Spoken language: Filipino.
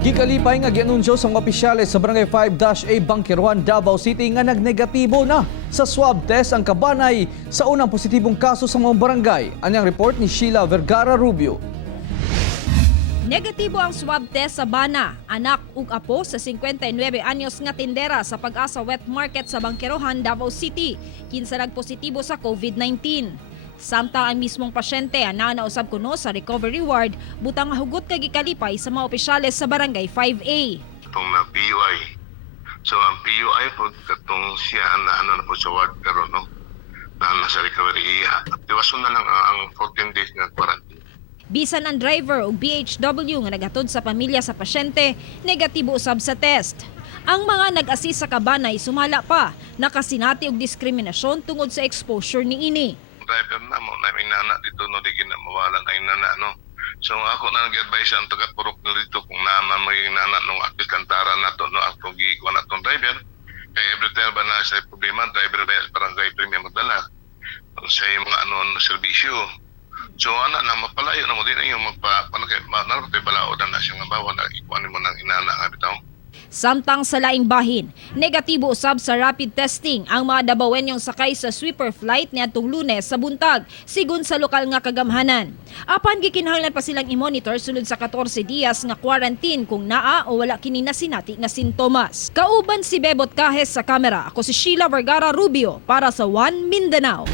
Gikalipay nga Gianunsyo sa mga opisyales sa Barangay 5-A Bankerohan, Davao City nga nagnegatibo na sa swab test ang Kabanay sa unang positibong kaso sa mga barangay. Anyang report ni Sheila Vergara Rubio. Negatibo ang swab test sa bana, anak ug apo sa 59 anyos nga tindera sa Pag-asa Wet Market sa Bankerohan, Davao City, kinsa nagpositibo sa COVID-19. Samtang ang mismong pasyente ana nausab kuno sa recovery ward, butang hugot kay gikalipay sa mga opisyales sa Barangay 5A. Itong na PUI. So ang PUI po katong siya na po sa ward pero no na nasa recovery iya. Tiwason na lang ang 14 days na quarantine. Bisan ang driver o BHW nga naghatod sa pamilya sa pasyente, negatibo usab sa test. Ang mga nag-assist sa Kabanay sumala pa, nakasinati og diskriminasyon tungod sa exposure niini. Driver na mo na inana dito no di na mawala na inana no. So ako na nag-advise ang taga-purok na dito kung naman mo inana nung akil kantara na to no ako gikuha na tong driver. Kaya every time ba na sa problema driver ba barangay premium magdala sa mga serbisyo. So ana na mapalayo na mo din yung magpa-panakay manarapay balao na siya nga bawa na ikuan mo nang inana nga bitaw. Samtang sa laing bahin, negatibo usab sa rapid testing ang mga Davaoenyong sakay sa sweeper flight niadtong Lunes sa buntag, sigon sa lokal nga kagamhanan. Apan gikinahanglan pa silang i-monitor sulod sa 14 diyas nga quarantine kung naa o wala kini nasinati nga sintomas. Kauban si Bebot Kahes sa kamera, ako si Sheila Vergara Rubio para sa One Mindanao.